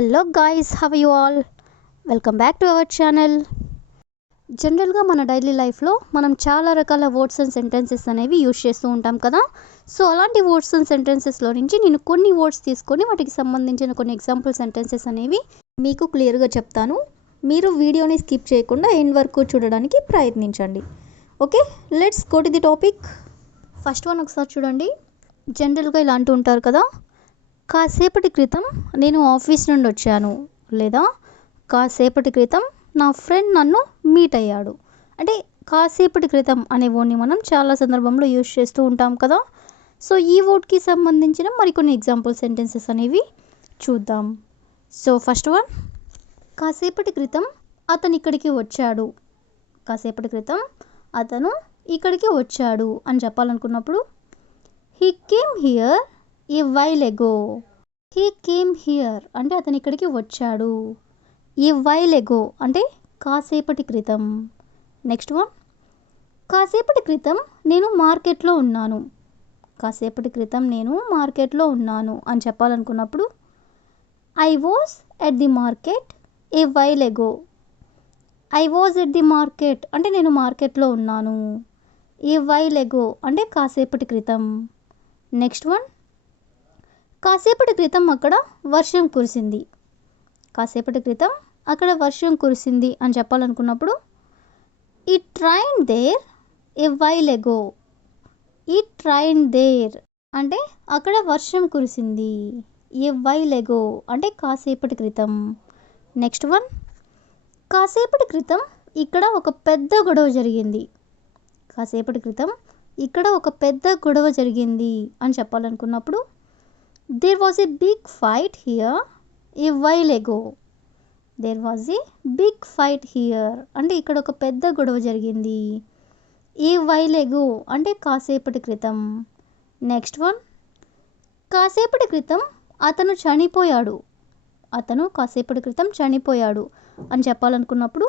Hello guys, have you all? Welcome back to our channel. జనరల్గా మన daily లైఫ్లో మనం చాలా రకాల వర్డ్స్ అండ్ సెంటెన్సెస్ అనేవి యూజ్ చేస్తూ ఉంటాం కదా. సో అలాంటి వర్డ్స్ అండ్ సెంటెన్సెస్లో నుంచి నేను కొన్ని వర్డ్స్ తీసుకొని వాటికి సంబంధించిన కొన్ని ఎగ్జాంపుల్ సెంటెన్సెస్ అనేవి మీకు క్లియర్గా చెప్తాను. మీరు వీడియోని స్కిప్ చేయకుండా ఎండ్ వరకు చూడడానికి ప్రయత్నించండి. Okay, let's go to the topic. First one ఒకసారి చూడండి. జనరల్గా ఇలా అంటూ ఉంటారు కదా, కాసేపటి క్రితం నేను ఆఫీస్ నుండి వచ్చాను, లేదా కాసేపటి క్రితం నా ఫ్రెండ్ నన్ను మీట్ అయ్యాడు. అంటే కాసేపటి క్రితం అనే వర్డ్ని మనం చాలా సందర్భంలో యూజ్ చేస్తూ ఉంటాం కదా. సో ఈ వర్డ్కి సంబంధించిన మరికొన్ని ఎగ్జాంపుల్ సెంటెన్సెస్ అనేవి చూద్దాం. సో ఫస్ట్ వన్, కాసేపటి క్రితం అతను ఇక్కడికి వచ్చాడు. కాసేపటి క్రితం అతను ఇక్కడికి వచ్చాడు అని చెప్పాలనుకున్నప్పుడు he came here a while ago. He came here అంటే అతను ఇక్కడికి వచ్చాడు. ఏ వైల్ ఎగో అంటే కాసేపటి క్రితం. నెక్స్ట్ వన్, కాసేపటి క్రితం నేను మార్కెట్లో ఉన్నాను. కాసేపటి క్రితం నేను మార్కెట్లో ఉన్నాను అని చెప్పాలనుకున్నప్పుడు I was at the market a while ago. I was at the market అంటే నేను మార్కెట్లో ఉన్నాను. ఏ వైల్ ఎగో అంటే కాసేపటి క్రితం. నెక్స్ట్ వన్, కాసేపటి క్రితం అక్కడ వర్షం కురిసింది. కాసేపటి క్రితం అక్కడ వర్షం కురిసింది అని చెప్పాలనుకున్నప్పుడు it rained there a while ago. It rained there అంటే అక్కడ వర్షం కురిసింది. ఏ వైల్ ఎగో అంటే కాసేపటి క్రితం. నెక్స్ట్ వన్, కాసేపటి క్రితం ఇక్కడ ఒక పెద్ద గొడవ జరిగింది. కాసేపటి క్రితం ఇక్కడ ఒక పెద్ద గొడవ జరిగింది అని చెప్పాలనుకున్నప్పుడు there was a big fight here a while ago. There was a big fight here అంటే ఇక్కడ ఒక పెద్ద గొడవ జరిగింది. ఏ వైల్ ఎగో అంటే కాసేపటి క్రితం. నెక్స్ట్ వన్, కాసేపటి క్రితం అతను చనిపోయాడు. అతను కాసేపటి క్రితం చనిపోయాడు అని చెప్పాలనుకున్నప్పుడు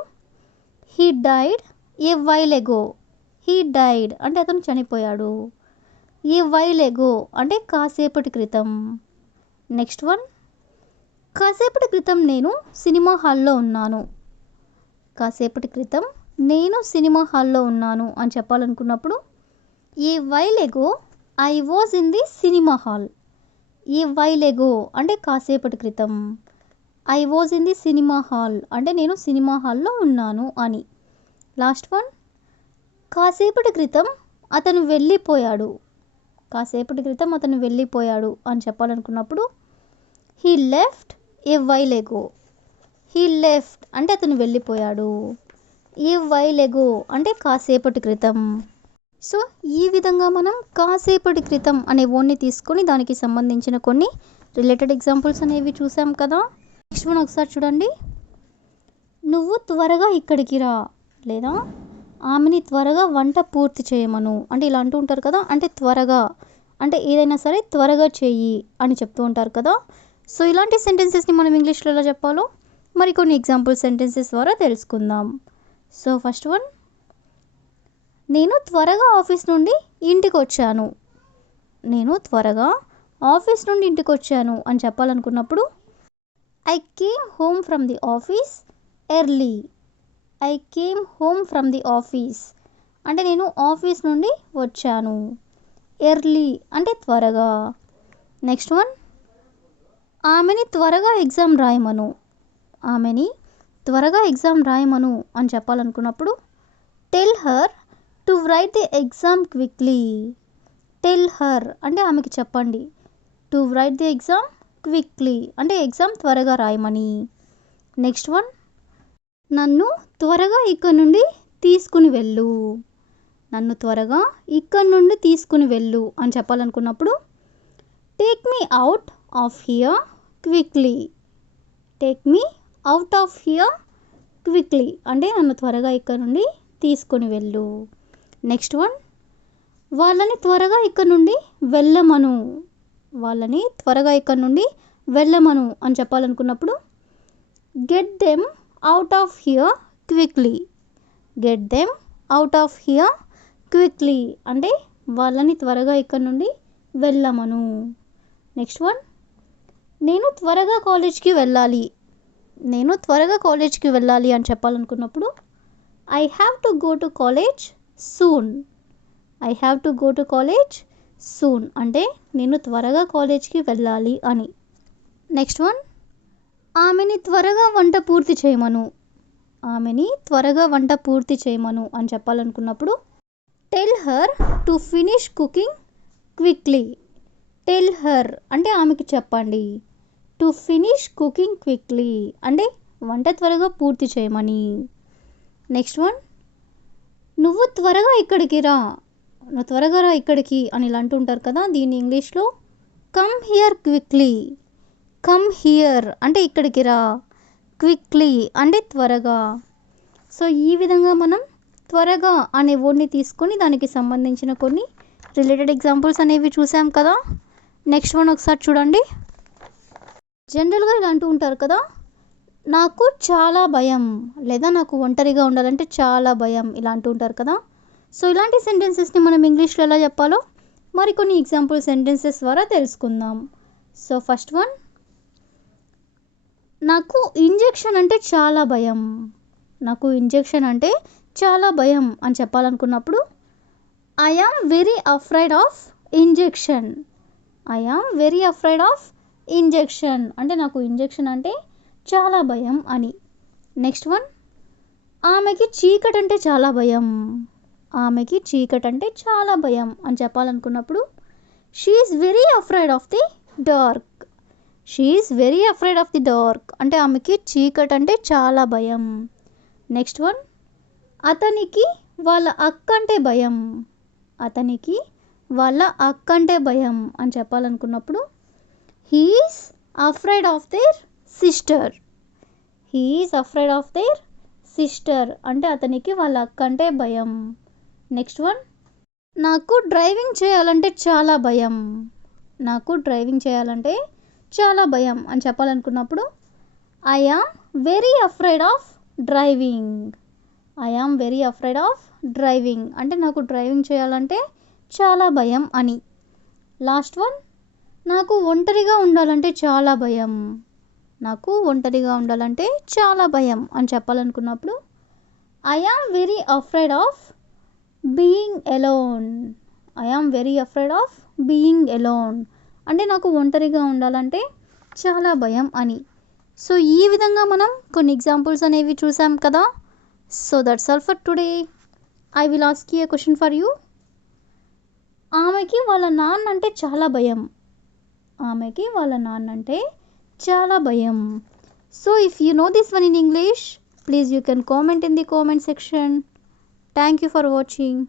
he died a while ago. He died అంటే అతను చనిపోయాడు. ఏ వైల్ ఎగో అంటే కాసేపటి క్రితం. నెక్స్ట్ వన్, కాసేపటి క్రితం నేను సినిమా హాల్లో ఉన్నాను. కాసేపటి క్రితం నేను సినిమా హాల్లో ఉన్నాను అని చెప్పాలనుకున్నప్పుడు a while ago I was in the cinema hall. A while ago అంటే కాసేపటి క్రితం. I was in the cinema hall అంటే నేను సినిమా హాల్లో ఉన్నాను అని. లాస్ట్ వన్, కాసేపటి క్రితం అతను వెళ్ళిపోయాడు. కాసేపటి క్రితం అతను వెళ్ళిపోయాడు అని చెప్పాలనుకున్నప్పుడు he left a while ago. He left అంటే అతను వెళ్ళిపోయాడు. ఏ వైల్ ఎగో అంటే కాసేపటి క్రితం. సో ఈ విధంగా మనం కాసేపటి క్రితం అనే వర్డ్ని తీసుకొని దానికి సంబంధించిన కొన్ని రిలేటెడ్ ఎగ్జాంపుల్స్ అనేవి చూసాం కదా. నెక్స్ట్ వన్ ఒకసారి చూడండి. నువ్వు త్వరగా ఇక్కడికి రా, లేదా ఆమెని త్వరగా వంట పూర్తి చేయమను. అంటే ఇలా అంటూ ఉంటారు కదా, అంటే త్వరగా అంటే ఏదైనా సరే త్వరగా చెయ్యి అని చెప్తూ ఉంటారు కదా. సో ఇలాంటి సెంటెన్సెస్ని మనం ఇంగ్లీష్లో ఎలా చెప్పాలో మరికొన్ని ఎగ్జాంపుల్ సెంటెన్సెస్ ద్వారా తెలుసుకుందాం. సో ఫస్ట్ వన్, నేను త్వరగా ఆఫీస్ నుండి ఇంటికి వచ్చాను. నేను త్వరగా ఆఫీస్ నుండి ఇంటికి వచ్చాను అని చెప్పాలనుకున్నప్పుడు I came home from the office early. I came home from the office అంటే నేను ఆఫీస్ నుండి వచ్చాను. ఎర్లీ అంటే త్వరగా. నెక్స్ట్ వన్, ఆమెని త్వరగా ఎగ్జామ్ రాయమను. ఆమెని త్వరగా ఎగ్జామ్ రాయమను అని చెప్పాలనుకున్నప్పుడు tell her to write the exam quickly. Tell her అంటే ఆమెకి చెప్పండి. To write the exam quickly అంటే ఎగ్జామ్ త్వరగా రాయమని. నెక్స్ట్ వన్, నన్ను త్వరగా ఇక్కడ నుండి తీసుకుని వెళ్ళు. నన్ను త్వరగా ఇక్కడ నుండి తీసుకుని వెళ్ళు అని చెప్పాలనుకున్నప్పుడు take me out of here quickly. Take me out of here quickly అంటే నన్ను త్వరగా ఇక్కడ నుండి తీసుకుని వెళ్ళు. నెక్స్ట్ వన్, వాళ్ళని త్వరగా ఇక్కడ నుండి వెళ్ళమను. వాళ్ళని త్వరగా ఇక్కడ నుండి వెళ్ళమను అని చెప్పాలనుకున్నప్పుడు get them out of here quickly. Get them out of here quickly అంటే వాళ్ళని త్వరగా ఇక్కడ నుండి వెళ్ళమను. నెక్స్ట్ వన్, నేను త్వరగా కాలేజ్కి వెళ్ళాలి. నేను త్వరగా కాలేజ్కి వెళ్ళాలి అని చెప్పాలనుకున్నప్పుడు I have to go to college soon. I have to go to college soon అంటే నేను త్వరగా కాలేజ్కి వెళ్ళాలి అని. నెక్స్ట్ వన్, ఆమెని త్వరగా వంట పూర్తి చేయమను. ఆమెని త్వరగా వంట పూర్తి చేయమను అని చెప్పాలనుకున్నప్పుడు tell her to finish cooking quickly. Tell her అంటే ఆమెకి చెప్పండి. టు ఫినిష్ కుకింగ్ క్విక్లీ అంటే వంట త్వరగా పూర్తి చేయమని. నెక్స్ట్ వన్, నువ్వు త్వరగా ఇక్కడికి రా. నువ్వు త్వరగా రా ఇక్కడికి అని ఇలా అంటుంటారు కదా, దీన్ని ఇంగ్లీష్లో come here quickly. Come here అంటే ఇక్కడికి రా, క్విక్లీ అంటే త్వరగా. సో ఈ విధంగా మనం త్వరగా అనే వర్డ్ని తీసుకొని దానికి సంబంధించిన కొన్ని రిలేటెడ్ ఎగ్జాంపుల్స్ అనేవి చూసాం కదా. నెక్స్ట్ వన్ ఒకసారి చూడండి. జనరల్గా ఇలా అంటూ ఉంటారు కదా, నాకు చాలా భయం లేదా నాకు ఒంటరిగా ఉండాలంటే చాలా భయం ఇలా అంటూ ఉంటారు కదా. సో ఇలాంటి సెంటెన్సెస్ని మనం ఇంగ్లీష్లో ఎలా చెప్పాలో మరికొన్ని ఎగ్జాంపుల్ సెంటెన్సెస్ ద్వారా తెలుసుకుందాం. సో ఫస్ట్ వన్, నాకు ఇంజెక్షన్ అంటే చాలా భయం. నాకు ఇంజెక్షన్ అంటే చాలా భయం అని చెప్పాలనుకున్నప్పుడు I am very afraid of injection. I am very afraid of injection అంటే నాకు ఇంజెక్షన్ అంటే చాలా భయం అని. నెక్స్ట్ వన్, ఆమెకి చీకటి అంటే చాలా భయం. ఆమెకి చీకటి అంటే చాలా భయం అని చెప్పాలనుకున్నప్పుడు she is very afraid of the dark. She is very afraid of the dark అంటే ఆమెకి చీకటి అంటే చాలా భయం. నెక్స్ట్ వన్, అతనికి వాళ్ళ అక్క అంటే భయం. అతనికి వాళ్ళ అక్క అంటే భయం అని చెప్పాలనుకున్నప్పుడు he is afraid of their sister. He is afraid of their sister అంటే అతనికి వాళ్ళ అక్క అంటే భయం. నెక్స్ట్ వన్, నాకు డ్రైవింగ్ చేయాలంటే చాలా భయం. నాకు డ్రైవింగ్ చేయాలంటే చాలా భయం అని చెప్పాలనుకున్నప్పుడు I am very afraid of driving. I am very afraid of driving అంటే నాకు డ్రైవింగ్ చేయాలంటే చాలా భయం అని. లాస్ట్ వన్, నాకు ఒంటరిగా ఉండాలంటే చాలా భయం. నాకు ఒంటరిగా ఉండాలంటే చాలా భయం అని చెప్పాలనుకున్నప్పుడు I am very afraid of being alone. I am very afraid of being alone అంటే నాకు ఒంటరిగా ఉండాలంటే చాలా భయం అని. సో ఈ విధంగా మనం కొన్ని ఎగ్జాంపుల్స్ అనేవి చూసాం కదా. So that's all for today. I will ask you A question for you. ఆమెకి వాళ్ళ నాన్న అంటే చాలా భయం. ఆమెకి వాళ్ళ నాన్న అంటే చాలా భయం. So if you know this one in English, please you can comment in the comment section. Thank you for watching.